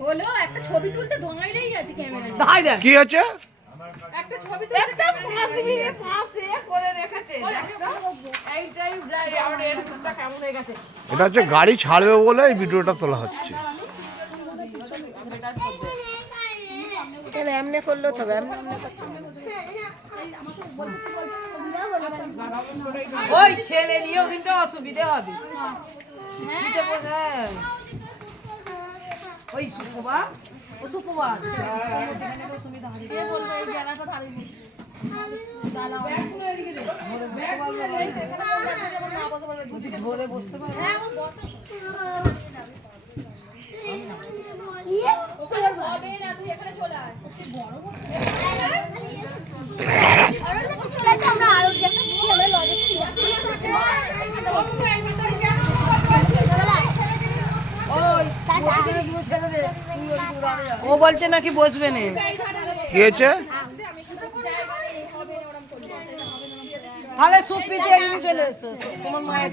হলো একটা ছবি তুলতে ধোঁয়াইলেই আছে ক্যামেরা দাই দেখ কি আছে? একটা ছবি তুলতে একটা 5 মিনিট ফাঁসে করে রেখেছে এইটাই আর এর সুন্দর কেমন হয়ে গেছে। এটা হচ্ছে গাড়ি ছাড়বে বলে এই ভিডিওটা তোলা হচ্ছে। কেন এমনি করলেও তবে এমনি ওই ছেলে নিয়েও কিন্তু অসুবিধা হবে। ওই শুক্রবার ও শুক্রবার তুমি দাঁড়িয়ে বলবো এই জায়গাটা দাঁড়িয়ে ধরে বসতে পারে। ও বলছে নাকি বসবে না। কি হয়েছে? তাহলে সুপি দিয়ে চলে এসো তোমার মায়ের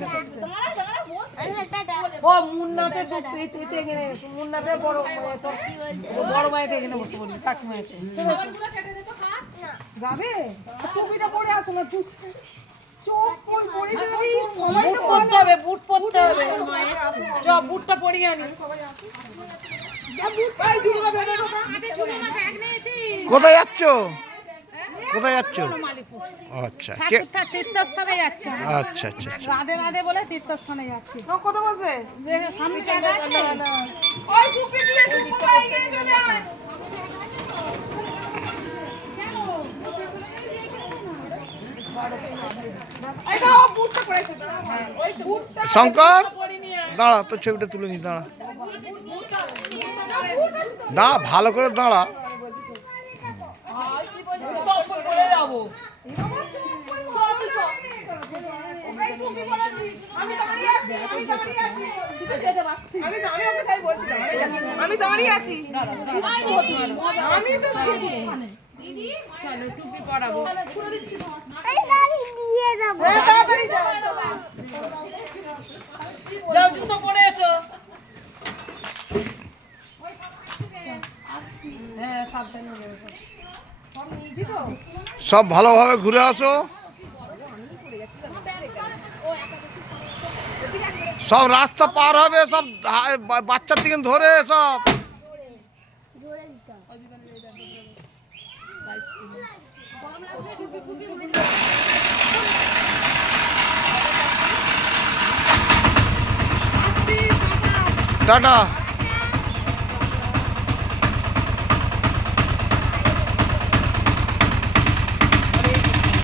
ও মুন্নাতে সুপি দিতে গেলে মুন্নাতে বড় মায়ের এখানে বসে বলি কাকিমাতে যাবে টুপিটা পরে আসো না তুই বুট পরতে হবে বুট পরতে হবে চ বুটটা পরিয়ে আনি কোথায় যাচ্ছ? কোথায় যাচ্ছ? আচ্ছা তীর্থস্থানে যাচ্ছে আচ্ছা আচ্ছা আচ্ছা। রাধে রাধে বলে তীর্থস্থানে যাচ্ছি কত বসবে যে সামনে জায়গা আছে ওই সুপি দিয়ে সুপি বাইরে চলে আয় এটা ও বুটটা পড়েছে ওই বুটটা শঙ্কর দাঁড়া, তোর ছবিটা তুলে নি। দাঁড়া দাঁড়া, ভালো করে দাঁড়া। আমি দাঁড়িয়ে আছি টুপি পরাবো যাও জুতো পরে এসো হ্যাঁ সাবধানে সব ভালোভাবে ঘুরে আসো। সব রাস্তা পার হবে, সব বাচ্চার দিকে ধরে সব। টাটা।